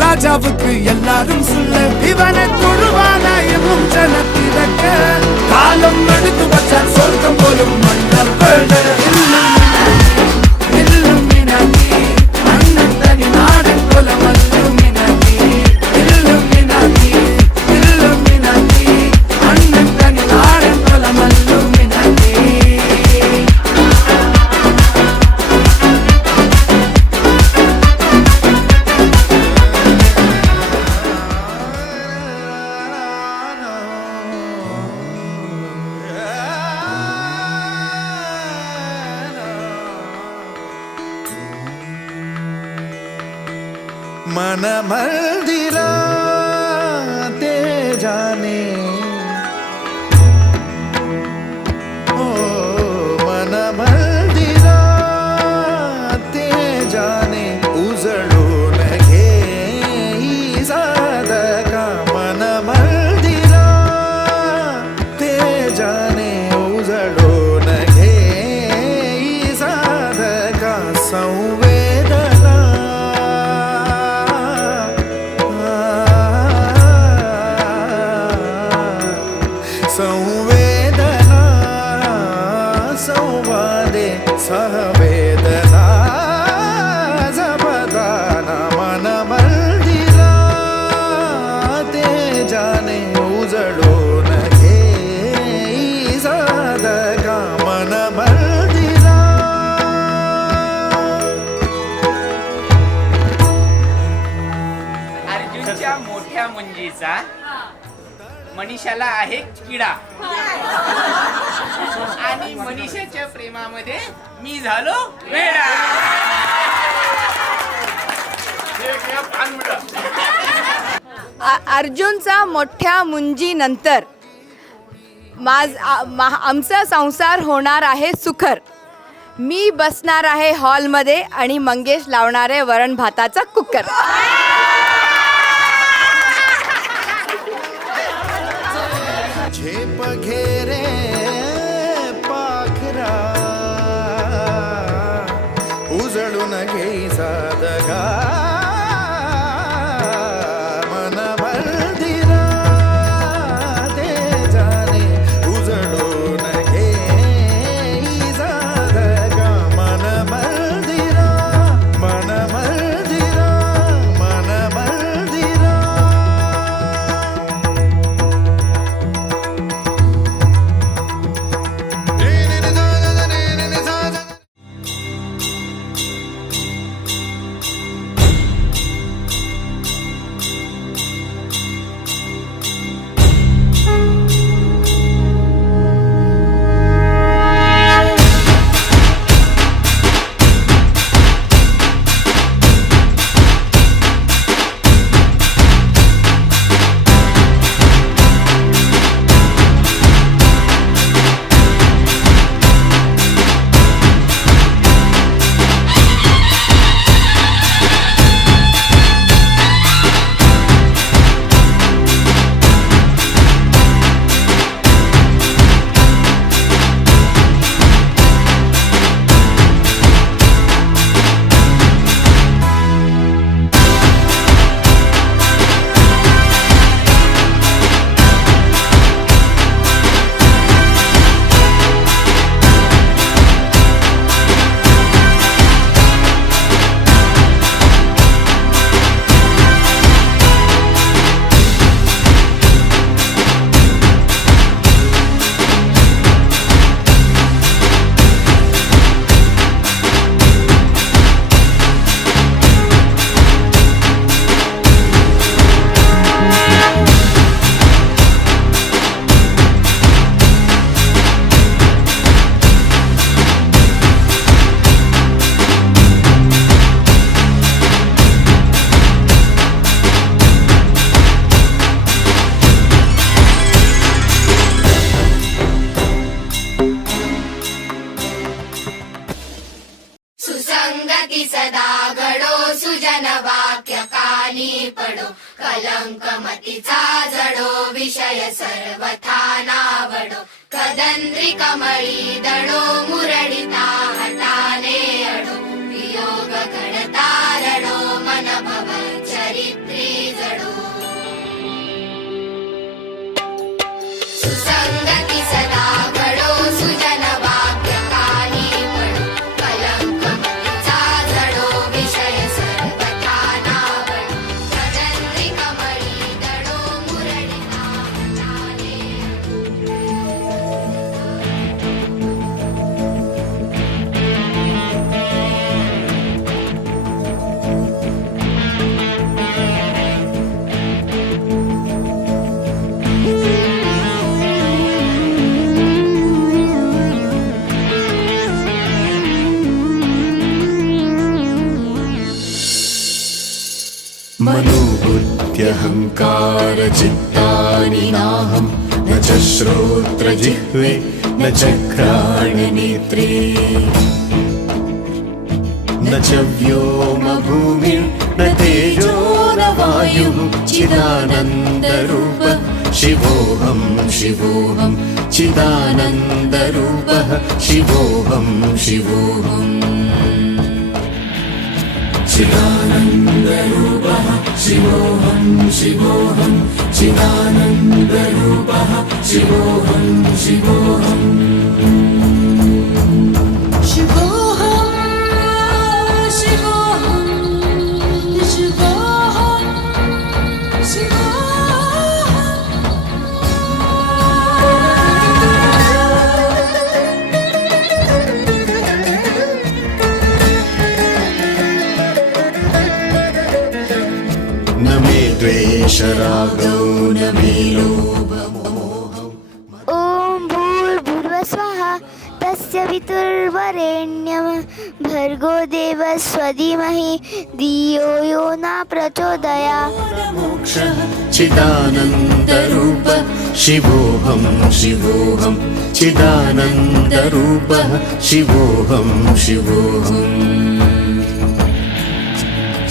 ராஜாவுக்கு எல்லாரும் சொல்ல இவனை தொழுவானா எனும் ஜனத்திறக்க காலம் எடுத்து வச்சான் சொர்க்கம் போலும் மன்னர் அண்ணன் தனி நாடன் போல மல்லும் அண்ணன் தனி நாடன் போல மல்லும் मन मंदिरा ते जाने ओ मन मंदिरा ते जाने उजळून घे साधका मन मंदिरा ते जाने उजळून घे साधका संवेदना संवेदना संवादे सहवेदना जपदाना मन मंदिरा ते जाने उजळून घे साधका मन मंदिरा अर्जुनच्या मोठ्या मुंजीचा मनीषाला आहे किडा आणि मनीषाच्या प्रेमामध्ये मी झालो वेडा. अर्जुनचा मोठ्या मुंजीनंतर आमचा संसार होणार आहे सुखर. मी बसणार आहे हॉलमध्ये आणि मंगेश लावणार आहे वरण भाताचा कुकर. झेप घेरे पाखरा उजळून घे साधका मन मंदिरा ते जाने उजळून घे साधका मन मंदिरा मन मंदिरा मन मंदिरा. पडो कलंक मतीचा जडो विषय सर्वथा नावडो कदंद्री कमळी दडो मुरडिता हटाने अडो वियोग घडता रडो मन भव चरित्र नानुभूत्यहङ्कारचित्तानि नाहं न च श्रोत्रजिह्वे न च घ्राणनेत्रे न च व्योमभूमिर्न तेजो न वायुः चिदानन्दरूपः शिवोऽहं शिवोऽहं चिदानन्दरूपः शिवोऽहं शिवोऽहम् चिदानन्दरूपः शिवोऽहं शिवोऽहं चिदानन्दरूपः शिवोऽहं शिवोऽहम् द्वेषरागौ न मे लोभमोहौ। ॐ भूर्भुवस्वः तस्य पितुर्वरेण्यं भर्गो देवस्य धीमहि धियो यो न प्रचोदयात्। मोक्षः चिदानन्दरूपः शिवोऽहं शिवोऽहं चिदानन्दरूपः शिवोऽहं शिवोऽहम्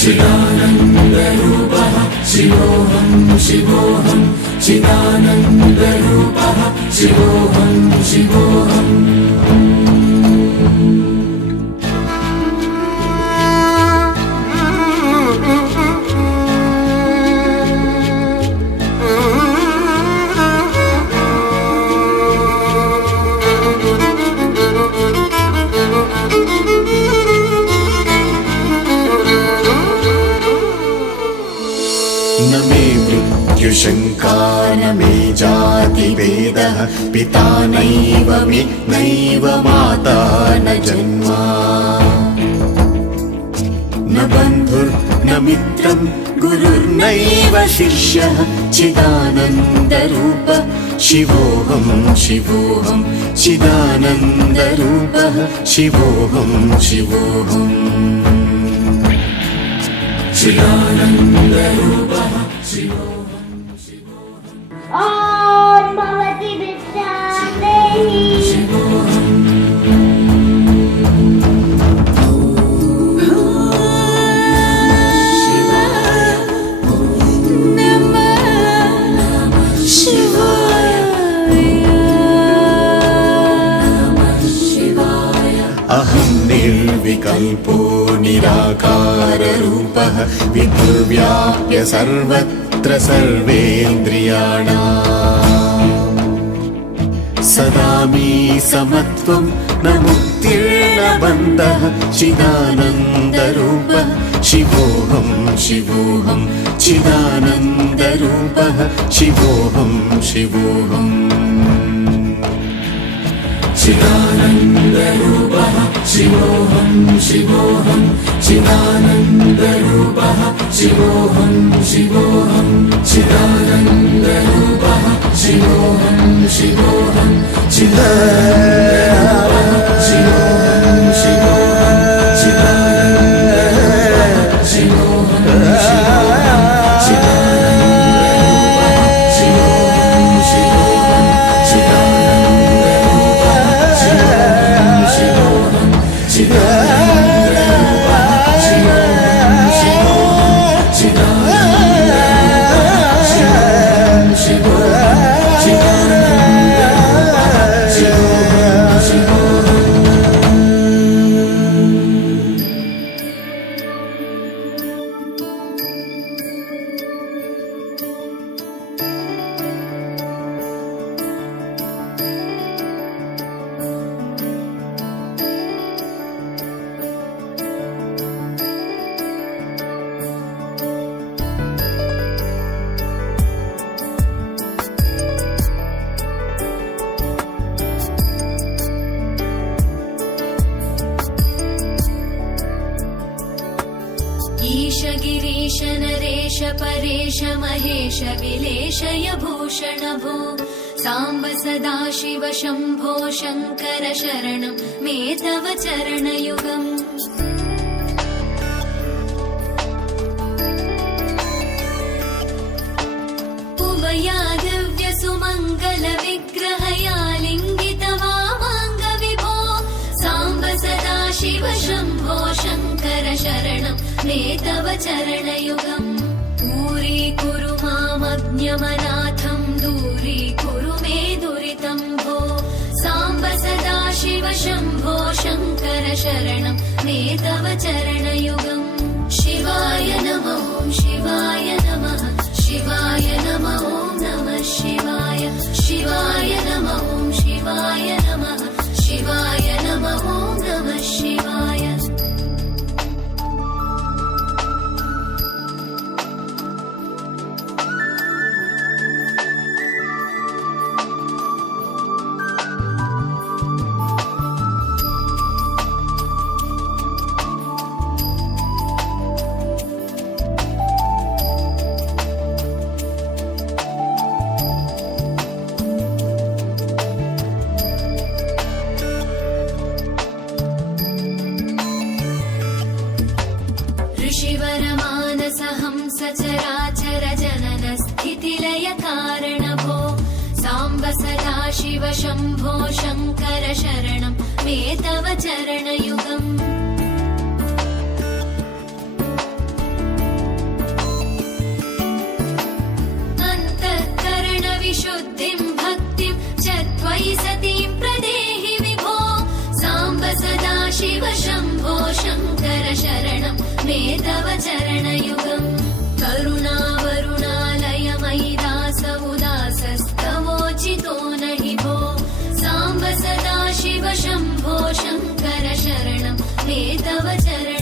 चिदानन्दरूपः शिवोऽहं शिवोऽहं चिदानन्दरूपः शिवोऽहं शिवोऽहम् न मे मृत्युशङ्का न मे जातिभेदः पिता नैव मे नैव माता न जन्मा न बन्धुर्न मित्रं गुरुर्नैव शिष्यः चिदानन्दरूपः शिवोऽहं शिवोऽहं चिदानन्दरूपः शिवोऽहं शिवोऽहम् चिदानन्दरूपः शिवोऽहं शिवोऽहम् ॐ भवति भिक्षां देहि अहं निर्विकल्पो निराकाररूपः विभुर्व्याप्य सर्वत्र सर्वेन्द्रियाणाम् सदा मे समत्वं न मुक्तिर्न बन्धः चिदानन्दरूपः शिवोऽहं शिवोऽहं चिदानन्दरूपः शिवोऽहं शिवोऽहम् चिदानन्दरूपः शिवोऽहं शिवोऽहं चिदानन्दरूपः शिवोऽहं शिवोऽहं चिदानन्दरूपः शिवोऽहं शिवोऽहं चिदानन्दरूपः शिवोऽहं शिवोऽहं चिदानन्दरूपः शिवोऽहं ईश गिरीश नरेश परेश महेश विलेशय भूषण भो साम्ब सदाशिव शम्भो शङ्कर शरणं मे तव चरणयुगम् शरणं मे तव चरणयुगम् दूरीकुरु मामज्ञमनाथं दूरीकुरु मे दुरितं भो साम्ब सदा शिव शम्भो शङ्कर शरणं मे तव चरणयुगम् शिवाय नमः शिवाय नमः शिवाय नमः नमः शिवाय शिवाय नमः शिवाय नमः शिवाय नमः नमः शिवाय ऋषिवरमानसहंस चराचर जनन स्थितिलय कारणभो साम्ब सदा शिव शम्भो शङ्कर शरणं मे तव चरणयुगम् अन्तःकरणविशुद्धिं भक्तिं च त्वयि सतीं प्रदेहि विभो साम्ब सदा शिव शम्भो शङ्कर शरणं मे तव चरणयुगम् करुणावरुणालयमयि दास उदासस्तवोचितो नहि भो साम्ब सदा शिव शम्भो शङ्कर शरणं मे तव चरण